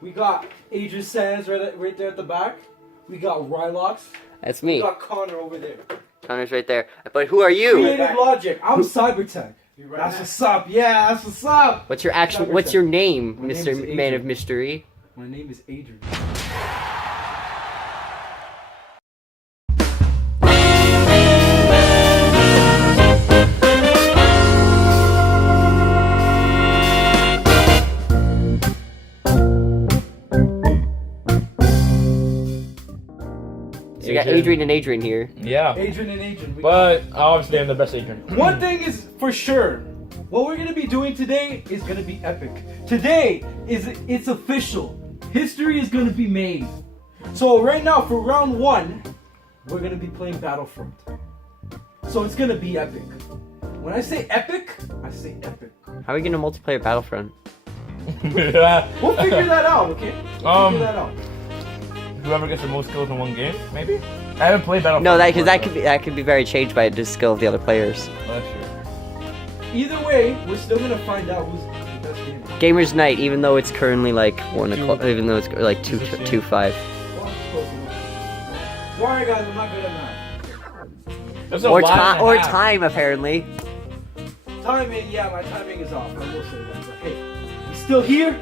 We got Adrian Sands right there at the back. We got Rylox. That's We me. got Connor over there. Connor's right there. But who are you? Creative Logic. I'm Cybertech. That's what's up. Yeah, that's what's up. What's your name, My name Mr. is Man Adrian. of Mystery? My name is Adrian. So you got Adrian and Adrian here. Yeah. Adrian and Adrian. But obviously I'm the best Adrian. One thing is for sure. What we're gonna be doing today is gonna be epic. Today it's official. History is gonna be made. So right now for round 1, we're gonna be playing Battlefront. So it's gonna be epic. When I say epic, I say epic. How are we gonna multiplayer Battlefront? We'll figure that out, okay? We'll figure that out. Whoever gets the most kills in one game, maybe? I haven't played Battlefront. No, because before, that could be very changed by the skill of the other players. Oh, that's true. Either way, we're still gonna find out who's the best gamer. Gamers Night, even though it's currently like 1 o'clock, even though it's like 2 5. Well, I'm close enough. Sorry guys, I'm not good at math. That's a Or lot and a half. time apparently. Timing, yeah, my timing is off. I will say that. But hey, he's still here.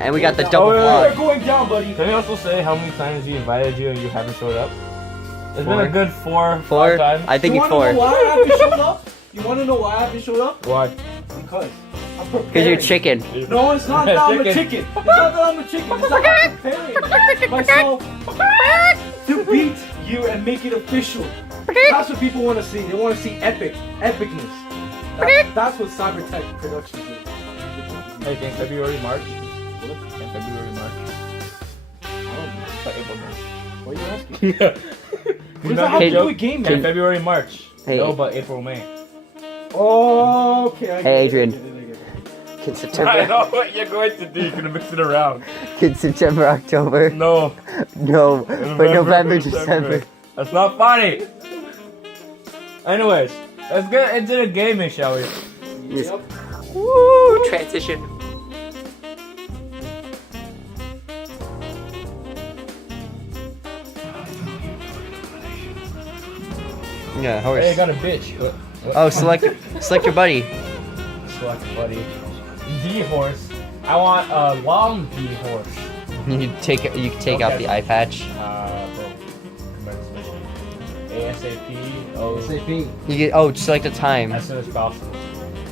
And we got the We're double We're vlog. going down, buddy. Can you also say how many times he invited you and you haven't showed up? It's been 4. a good 4 4? 5 times. I think you it's wanna know 4. why I haven't showed up? You want to know why I haven't showed up? Why? Because I'm preparing. Because you're chicken. No, it's not that I'm a chicken. It's not that I'm a chicken. It's that I'm preparing myself to beat you and make it official. That's what people want to see. They want to see epicness. That's what Cybertech Productions is. Hey, in February, March? In February, March? Like April, March. What are you asking? Yeah. What does that have to do with gaming? In February, March. Hey. No, but April, May. Oh, okay. I get Hey, it, Adrian. I get it, I get it. Can I September, know what you're going to do. You're going to mix it around. can September, October? No. No, but November, December. That's not funny. Anyways, let's get into the gaming, shall we? Yep. Woo! Transition. Yeah, horse. Hey, I got a bitch. What? Oh, select your buddy. Select buddy. D horse. I want a long D horse. You can take out the eye patch. ASAP. Oh, SAP. You get select a time. as soon as possible.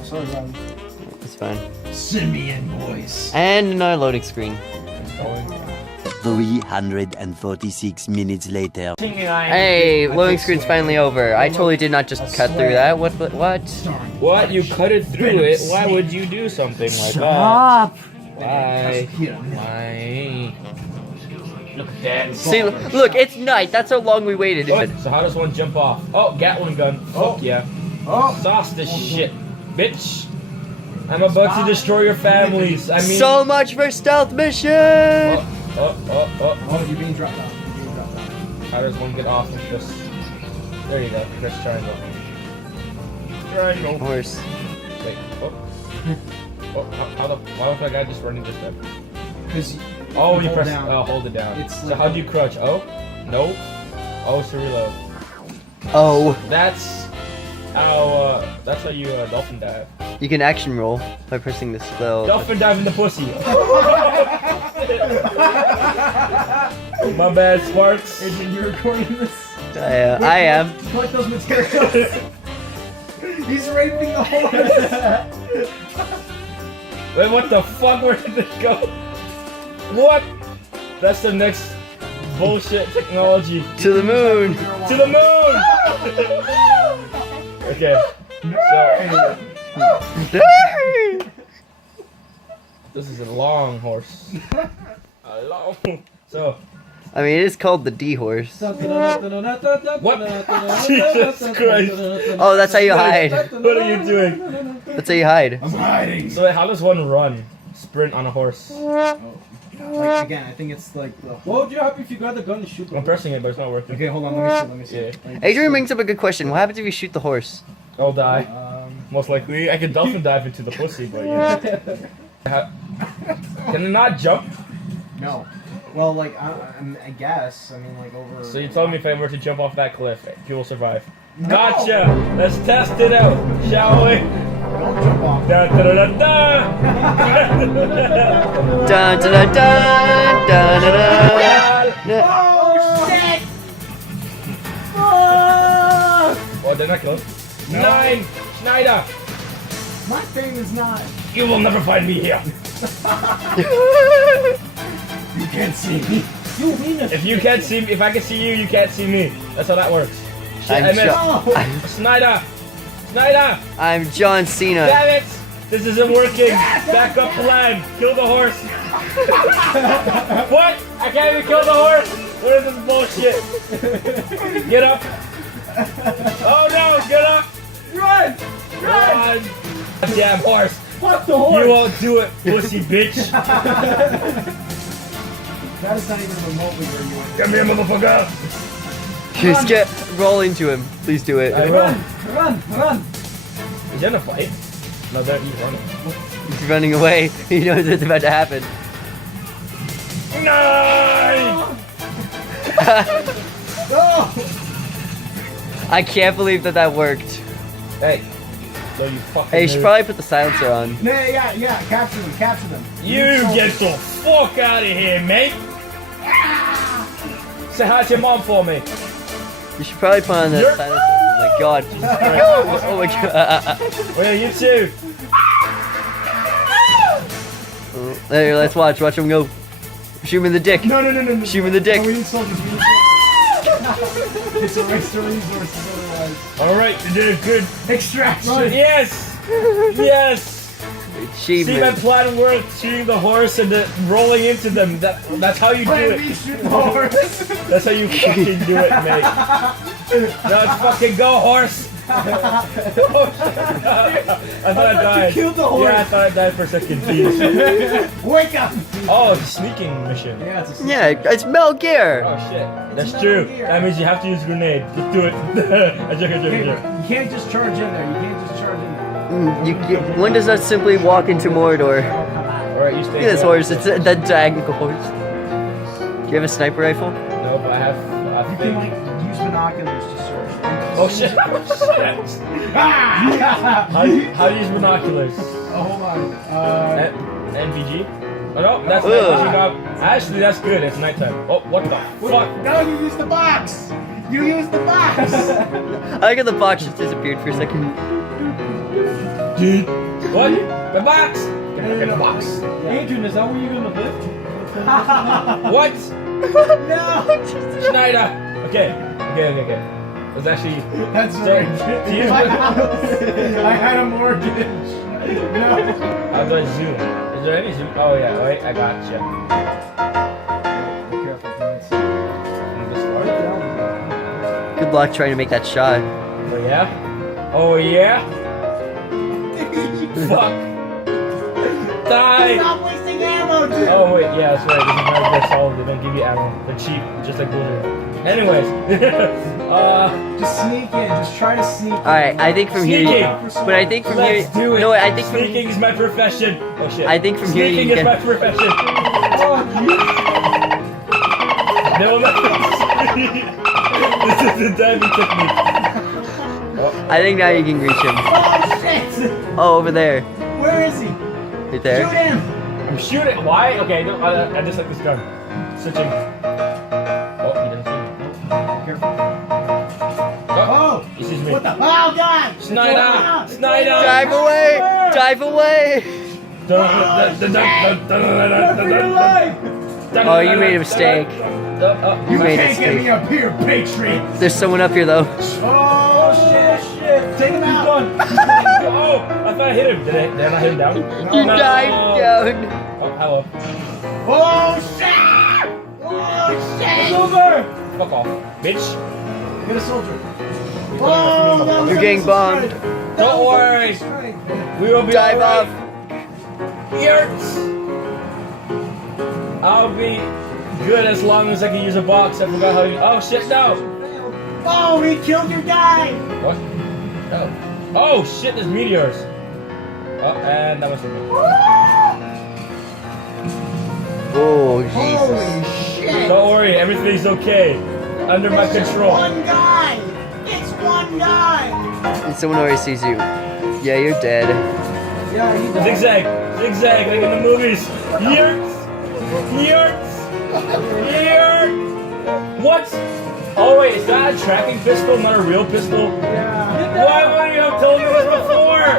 Sorry, Ron. It's fine. Send me invoice. And another loading screen. Going. 346 minutes later. Hey, loading screen's finally over. I totally did not just cut through that. What? What? You cut it through it? Why would you do something like Stop. that? Why? Look at that. See, look, it's night. That's how long we waited. What? So how does one jump off? Oh, Gatling gun. Fuck yeah. Oh. Sauce this shit, bitch. I'm about to destroy your families. I mean. So much for stealth mission. Oh, you're being dropped out. You're being dropped out. How does one get off of this? There you go. Press triangle. Triangle. Horse. Wait. Why was that guy just running this way? Because Oh, you hold press. down. Oh, hold it down. It's So like- how do you crouch? Oh, no. Oh, to reload. Oh, That's how. That's how you dolphin dive. you can action roll by pressing the spell. Dolphin dive in the pussy. My bad, Sparks. Adrian, you're recording this? I am. Put those materials. He's raping the horse. Wait, what the fuck? Where did this go? What? That's the next bullshit technology. To the moon. To the moon! Okay. So, this is a long horse. A long. So, I mean, it is called the D horse. what? Jesus Christ. Oh, that's how you hide. What are you doing? That's how you hide. I'm hiding. So, how does one run? Sprint on a horse. Like, again, I think it's like the. What would you happen if you got the gun and shoot I'm pressing it, but it's not working. Okay, hold on, let me see. Yeah. Like, Adrian brings up a good question. What happens if you shoot the horse? I'll die. Most likely. I could dolphin dive into the pussy, but yeah. Can it not jump? No. Well, like I guess. I mean, like over. So you told me if I were to jump off that cliff, you will survive. No. Gotcha! Let's test it out, shall we? Don't jump off. Da da da da da! Dun dun dun dun dun dun. Oh shit! Oh, they're not close. No. 9! Schneider! My thing is not. You will never find me here. You can't see me. You mean it? If you can't see me, if I can see you, you can't see me. That's how that works. Shit, I missed. Schneider! Schneider! I'm John Cena. Damn it! This isn't working. Back up plan. Kill the horse. What? I can't even kill the horse. What is this bullshit? Get up. Oh no! Get up! Run! Run! Damn horse! Fuck the horse! You won't do it, pussy bitch! That is not even remotely where you went. Come here, motherfucker! Just get roll into him. Please do it. I Run! Run! Run! Is that a fight? No, that he's running. He's running away. He knows it's about to happen. No! No! I can't believe that worked. Hey. No, you fucking Hey, you should noob. probably put the silencer on. Yeah, capture them, capture them. You get the fuck out of here, mate! Say hi to your mom for me. You should probably put on the You're- silencer. Oh my god. Jesus Christ. Oh my god. Oh yeah, you too. There, let's watch. Watch him go. Shoot him in the dick. No. Shoot him in the dick. No, we need soldiers. We need soldiers. It's a waste of resources otherwise. Alright, you did good. Extraction. Yes! Yes! See, my Achievement. plan worked. Shooting the horse and the rolling into them. That's how you do Let it. me shoot the horse. That's how you fucking do it, mate. Now let's fucking go, horse! I thought I died. You killed the horse. Yeah, I thought I died for a second. Jeez. Wake up. Oh, it's a sneaking mission. Yeah, it's a Yeah, it's Metal Gear. Oh shit. That's Metal true. Gear. That means you have to use a grenade. Just do it. I joke. You can't just charge in there. You can't just charge in there. One does not simply walk into Mordor. Alright, you stay. Look at this good. horse. It's a diagonal horse. Do you have a sniper rifle? No, but I have. You can like use binoculars to search. Oh shit! Oh shit! How do you use binoculars? Oh, hold on. NPG? Oh no, that's Ugh. NPG. Actually, that's good. It's nighttime. Oh, what the fuck? No, you use the box. You use the box. I like how the box just disappeared for a second. Dude. What? The box! Get back in the box. Adrian, is that where you're gonna live? What? No. Schneider! Okay. It's actually. That's So, right. do you- My house. I had a mortgage. No. How do I zoom? Is there any zoom? Oh yeah, wait, I gotcha. Be careful, guys. From the start. Good luck trying to make that shot. Oh yeah? Oh yeah? Fuck! Die! Stop wasting ammo, dude. Oh wait, yeah, that's right. This is not very solid. They don't give you ammo. They're cheap, just like bullshit. Anyways, Just sneak in. Just try to sneak in. Alright, I think from here. Sneaking. But I think from let's here. do it. No, I think from. Sneaking is my profession. Oh shit. I think from here Sneaking you is can. my profession. They will never see. This is the diving technique. I think now you can reach him. Oh shit! Oh, over there. Where is he? Right there. Shoot him! I'm shooting. Why? Okay, no, I just like this gun. Switching. Oh, he doesn't see me. Careful. Oh, he sees me. What the? Oh god! Snyder! Snyder! Dive away! Dive away! Oh, you made a mistake. You made a Can't get me mistake. up here, Patriot! There's someone up here though. Oh shit! Take him out! Oh, I thought I hit him. Did I not hit him down? You No. dived down. Oh, hello. Oh shit! Oh shit! It's over! Fuck off, bitch. Get a soldier. You're Oh, coming after me, You're getting bombed. Don't worry. We will be Dive alright. off. Yurts. I'll be good as long as I can use a box. I forgot how to. Oh shit! No. Oh, he killed your guy! What? Oh. Oh shit! There's meteors. Oh, and that was for me. Oh, Jesus. Holy shit! Don't worry, everything's okay. Under my There's just control. one guy! It's one guy! And someone already sees you. Yeah, you're dead. Yeah, he died. Zigzag, zigzag, like in the movies. Yurts, yurts, yurts. What? Oh wait, is that a tracking pistol, not a real pistol? Yeah. Why wouldn't you have told me this before?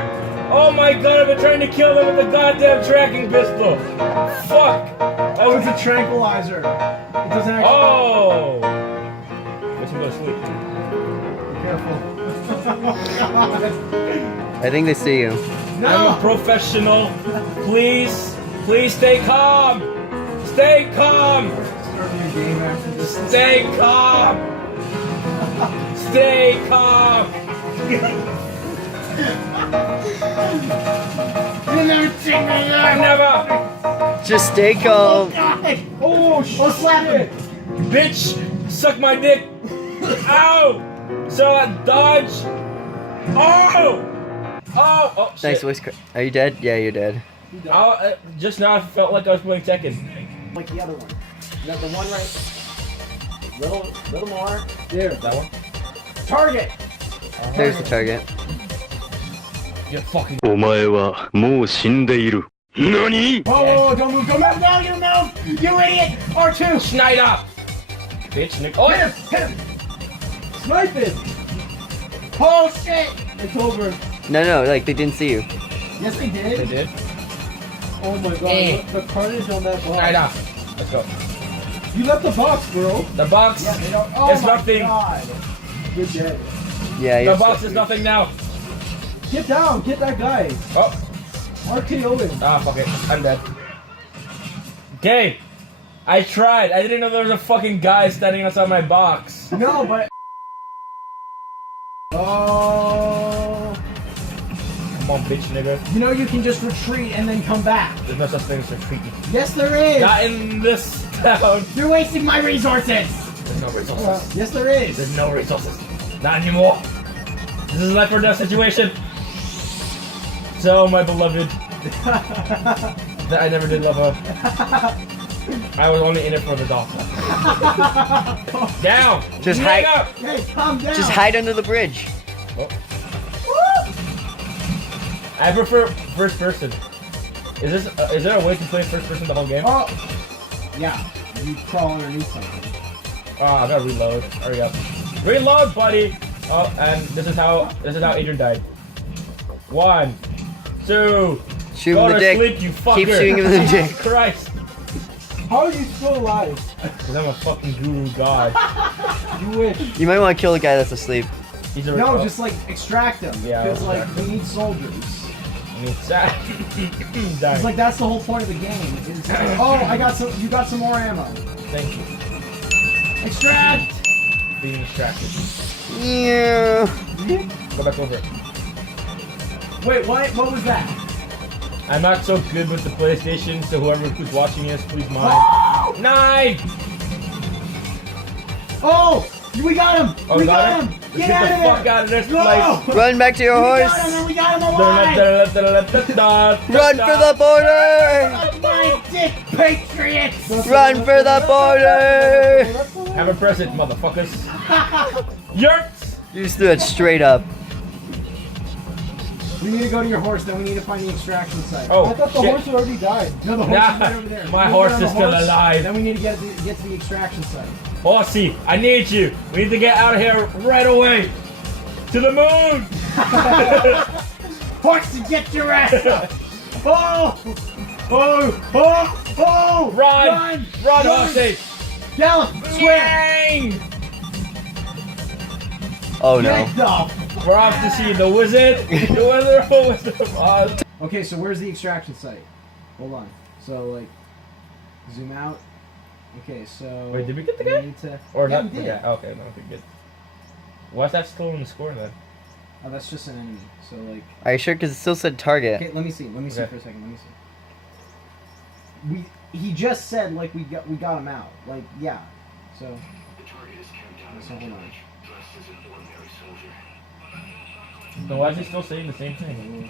Oh my god, I've been trying to kill them with the goddamn tracking pistol. Fuck. That Oh, was it's a tranquilizer. It doesn't actually. Oh. Guess I'm gonna sleep. Be careful. Oh, God. I think they see you. I'm No! a professional. Please, please stay calm. Stay calm. Starting your game after this. Stay calm. Stay calm. You never take me I out! never. Just stay calm. Oh shit! Oh, slap him! Bitch, suck my dick. Ow. So I dodge. Oh. Oh. Oh shit. Nice voice. Are you dead? Yeah, you're dead. Just now I felt like I was playing Tekken. Like the other one. You got the one right. Little more. There. That one. Target! There's the target. You fucking. お前はもう死んでいる。何？ Whoa, don't move, don't move, no, you move! You idiot! R2! Schneider. Bitch, Nick. Oh yeah. Hit him! Snipe it! Oh shit! It's over. No, like they didn't see you. Yes, they They did. did. Oh my god, Eh. the carnage on that box. Schneider. Let's go. You left the box, bro. The box. Yeah, they don't. Oh It's my nothing. God. You're dead. Yeah, The you're box is nothing now. Get down, get that guy. Oh. RKO him. Ah, fuck it. I'm dead. Okay. I tried. I didn't know there was a fucking guy standing outside my box. No, but. Oh. Come on, bitch, nigga. You know you can just retreat and then come back. There's no such thing as retreating. Yes, there is! Not in this town. You're wasting my resources! There's no resources. Yes, there is! There's no resources. Not anymore. This is a life or death situation. So, my beloved, that I never did love her. I was only in it for the doll. Down. Just Leg hide. up. Hey, calm down! Just hide under the bridge. Oh. I prefer first person. Is there a way to play first person the whole game? Oh! Yeah, you crawl underneath something. Oh, I gotta reload. Hurry up. Reload, buddy. Oh, and this is how Adrian died. 1, 2. Shoot him Go in the to dick. sleep, you fucker. Keep shooting him in the dick. Jesus Christ. How are you still alive? Because I'm a fucking guru god. You wish. You might want to kill the guy that's asleep. He's a No, just like extract them. Yeah, Because like extract we need soldiers. It's It's dying. like that's the whole point of the game. Is, oh, I got some. You got some more ammo. Thank you. Extract. Being distracted. Yeah. Go back over. Wait, what was that? I'm not so good with the PlayStation, so whoever who's watching this, please mind. 9! Oh, we got him. Oh, we got got him? him. Let's Get get out the of there. fuck out of this Go. place. Run back to your We got him horse. and we got him alive. Run for the border. Suck my dick, patriots. Run for the border. Have a present, motherfuckers. Yurts! You just threw it straight up. We need to go to your horse. Then we need to find the extraction site. Oh, I thought the shit. horse already died. No, the horse Nah, is right over there. my We horse get on is the still alive. Then we need to get to the extraction site. Horsey, I need you. We need to get out of here right away. To the moon! Horsey, get your ass up! Oh! Oh! Oh! Oh! Run! Run, Horsey! Gallop! Swim! Yang! Oh no. Get the We're off to see the wizard. The wizard of Oz. Okay, so where's the extraction site? Hold on. So, like, zoom out. Okay, so... Wait, did we get the guy? need to... Or yeah, not we the did. guy. Okay, no, okay, good. Why's that still in the score then? Oh, that's just an enemy. So, like... Are you sure? Because it still said target. Okay, let me see. Let me see Okay. for a second. Let me see. He just said, like, we got him out. Like, yeah. So... So, hold on. No, why is he still saying the same thing?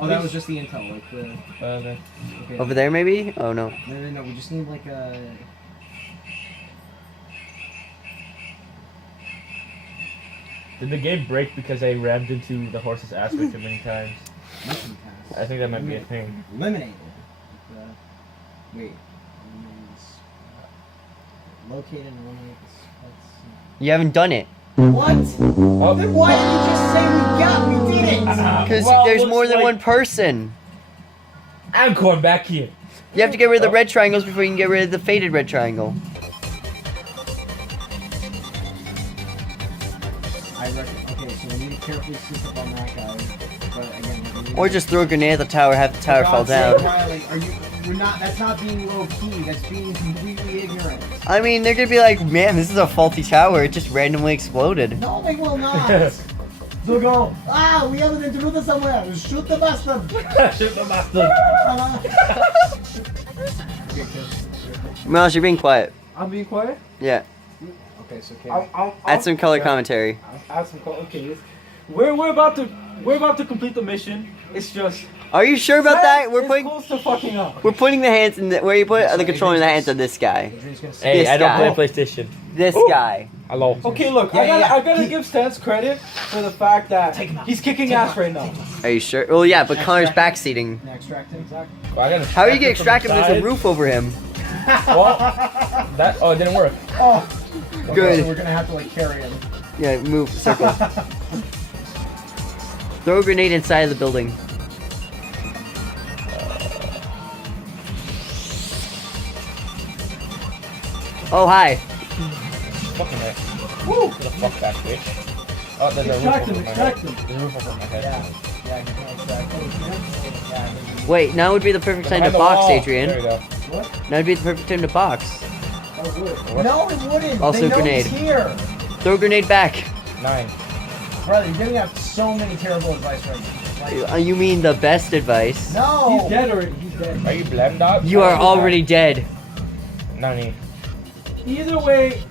Oh, that was just the intel, like the. Okay. Okay. Over there, maybe? Oh no. No. We just need like a. Did the game break because I rammed into the horse's ass way too many times? Mission task. I think that might be a thing. Eliminated. Wait. Located and eliminate the spots. You haven't done it. What? Oh. Then why did you just say we did it? Because Well, there's looks more than like- one person. I'm going back here. You have to get rid of the red triangles before you can get rid of the faded red triangle. I reckon. Okay, so we need to carefully sneak up on that guy. But again, we need Or just throw a grenade at the tower, have the tower For fall God's sake, down. Riley, we're not. That's not being low key. That's being completely ignorant. I mean, they're gonna be like, man, this is a faulty tower. It just randomly exploded. No, they will not. They'll go. We have an intruder somewhere. Shoot the bastard. Shoot the bastard. Miles, you're being quiet. I'm being quiet. Yeah. Okay, so Add some color commentary. Add some color. Okay, we're about to complete the mission. It's just. Are you sure about that? We're it's putting close to fucking up. we're putting the hands in the, where you put the controller in the hands of this guy. Hey, This I don't guy. play PlayStation. This Ooh. guy. Hello. Okay, look, I gotta give Stans credit for the fact that he's kicking ass right now. Are you sure? Well, yeah, but Connor's backseating. Extract him. Exactly. Well, I gotta How are you gonna extract extract him? it from There's a the roof over him. side. Well, that. Oh, it didn't work. Oh. Okay, Good. So we're gonna have to like carry him. Yeah, move, circle. Throw a grenade inside of the building. Oh, hi. Fucking right. Woo! Get the fuck back, bitch. Oh, there's a roof Extract over him, my extract head. him. There's a roof over my head. Yeah, you can extract him. Yeah. Wait, now would be the perfect time Behind to the box, wall. Adrian. There we go. Now would be the perfect time to box. No, it wouldn't. Also they know grenade. he's here. Throw a grenade back. 9. Brother, you're giving out so many terrible advice right now. Like, You mean the best advice? no. He's dead already. He's dead. Are you blamed out? You are already dead. Nani. Either way,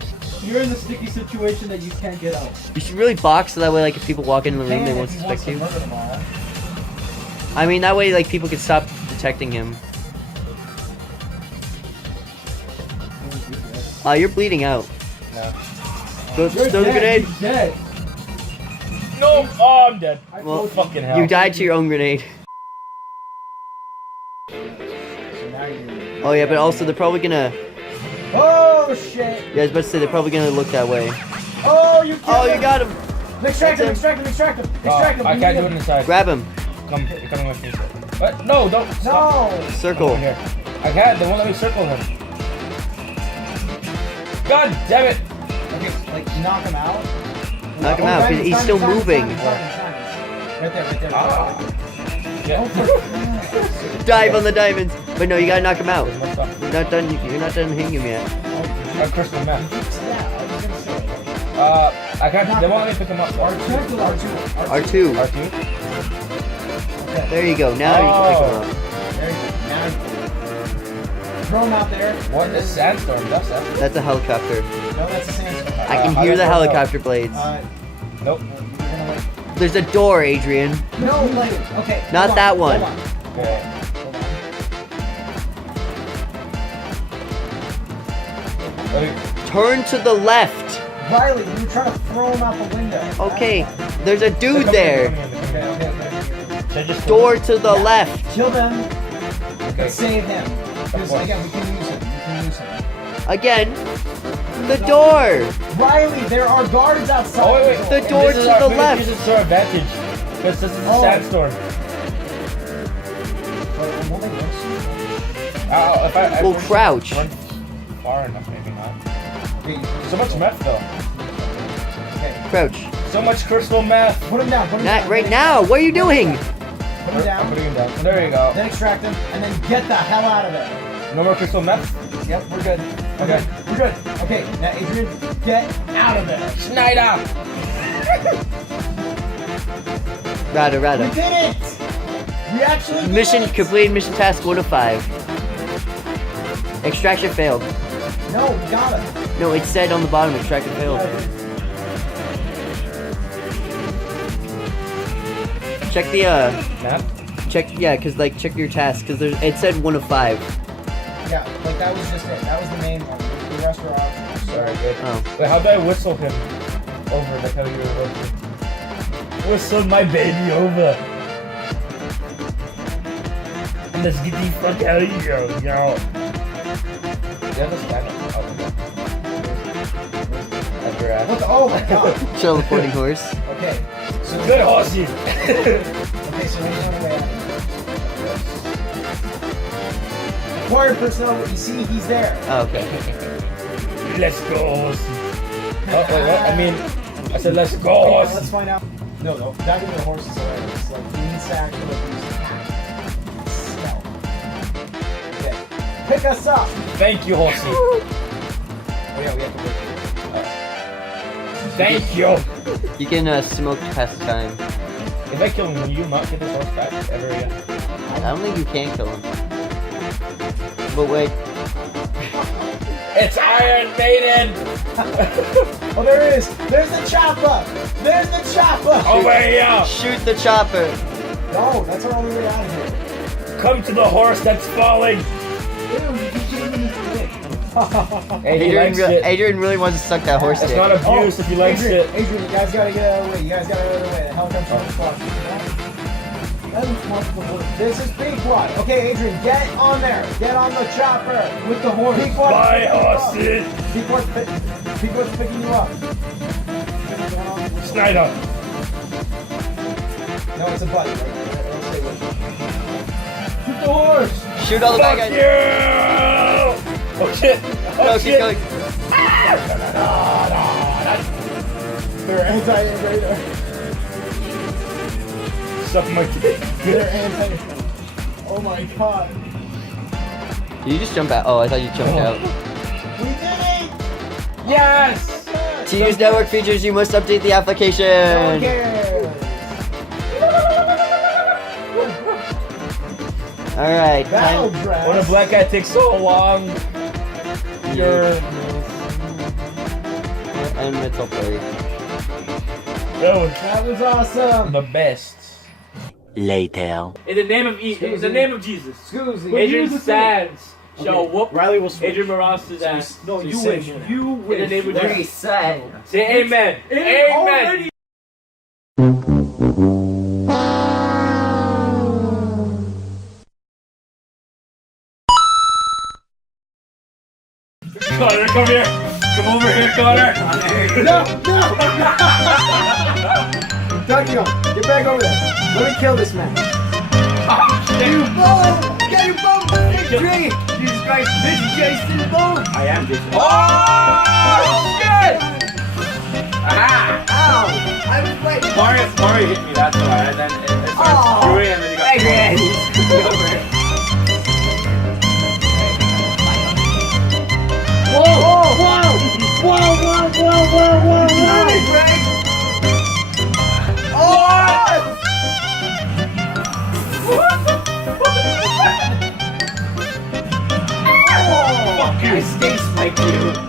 you're in a sticky situation that you can't get out. You should really box so that way, like, if people walk into the room, they won't If he wants suspect to you. murder them all. I mean, that way, like, people can stop detecting him. You're bleeding out. No. Go, You're throw the dead. grenade. He's dead. No! Oh, I'm dead. Well, Fucking hell. you died to your own grenade. So now you're. Oh yeah, but also they're probably gonna. Oh shit! Yeah, I was about to say they're probably gonna look that way. Oh, you killed Oh, him. you got him! Extract him! That's Extract him! Extract him! Extract him! I We can't need do it him. inside. Grab him. Come, you're coming with me. What? No, don't. Stop. No. Circle. Over here. I can't. They won't let me circle him. God damn it! Okay, like knock him out. Knock him out, because he's still moving. Right there. Ah. Yeah. Dive on the diamonds. But no, you gotta knock him out. There's more stuff. You're not done. You're not done hitting him yet. Crystal meth. Yeah, I was gonna say. I can't. They won't let me pick him up. R2. R2. Okay. There you go. Now you can pick him up. There you go. Now you can. Throw him out there. What is sandstorm? That's that. That's a helicopter. No, that's a sandstorm. I can how hear does the that work? helicopter blades. Nope. You're gonna like. There's a door, Adrian. No, like. Okay. Not hold on, that one. hold on. Okay. Hold on. Okay. Turn to the left. Riley, you were trying to throw him out the window. Okay, there's a dude there. Okay. Should I just Door to the left. Kill them. Okay. But save him. Because again, we can use him. Again, the door. Riley, there are guards outside. Oh wait, The door This is to our- the we can left. Use this to our advantage. Because this is a Oh. sandstorm. Will they miss you? If I We'll crouch. Run far enough, maybe not. Okay, So much meth though. Okay. Crouch. So much crystal meth. Put him down. Put him Not down. right now. What are you doing? Put him I'm down. putting him down. There you go. Then extract him, and then get the hell out of there. No more crystal meth. Yep, we're good. Okay. We're good. Okay, now Adrian, get out of there. Schneider. Rada, We rada. did it! We actually did Mission it! completed. Mission task 1 of 5. Extraction failed. No, we got him. No, it said on the bottom extraction failed. Check the Meth. check. Yeah, cause like check your task, cause it said 1 of 5. Yeah, like that was just it. That was the main one. The rest were options. Sorry, good. Oh. Wait, how do I whistle him over like how you were working? Whistle my baby over. And let's get the fuck out of here, yo. Do you have a stand up? What the? Oh my god. Show the floating horse. Okay. So Good horsey. Okay, so he's on the way out. Acquired personnel, you see, he's there. Oh, okay. Let's go horsey. Oh, wait, what? I mean, I said let's go Okay, horsey. let's find out. No, that with the horse is hilarious. It's like he needs to actually use stealth. Okay. Pick us up! Thank you, horsey. Oh yeah, we have to wait. Thank you. You can smoke to pass the time. If I kill him, will you not get this horse back ever again? I don't think you can kill him. But wait. It's Iron Maiden! Oh, there it is! There's the chopper! There's the chopper! Away, yeah! Shoot the chopper. No, that's our only way out of here. Come to the horse that's falling! Ew, you keep getting in his dick. Hey, he likes it. Adrian really wants to suck that horse It's dick. not abuse if he likes Adrian, it. Adrian, you guys gotta get out of the way. You guys gotta get out of the way. The helicopter's on the spot. This is Pequod. Okay, Adrian, get on there. Get on the chopper with the horse. Bye, horses! Pequod's picking you up. Snyder! No, it's a buddy. Right? Don't stay with me. Shoot the horse. Shoot all the bad Fuck guys. you! Oh shit! Oh Go, keep shit! going. They're anti-radar. Suck my dick. They're anti. Oh my god. Did you just jump out? Oh, I thought you jumped out. We did it! Yes! To use network features, you must update the No one application. cares. Alright, Battle time. dress. When a black guy takes so long, you're... I'm mental play. That was awesome. the best. Later. In the name of in the name of Jesus. Excuse me. Adrian Sands shall whoop Riley will switch. Adrian Morales' ass. No, So you say win. amen. You In the win. name of Jesus. Reset. Say amen. Amen. Connor, come here. Come over here, Connor. No, no. Doug, you get back over there. Let me kill this man. Get you Boom! Get you boom! victory. Jesus Christ, this is Jason Boone. I am Jason. Oh shit! Aha! Ow! I was waiting. Mario hit me. That's why. And then it started screwing, and then you got. Adrian. Whoa! Whoa! Whoa! Whoa! Whoa! Whoa! Fuck you. I stay spike you.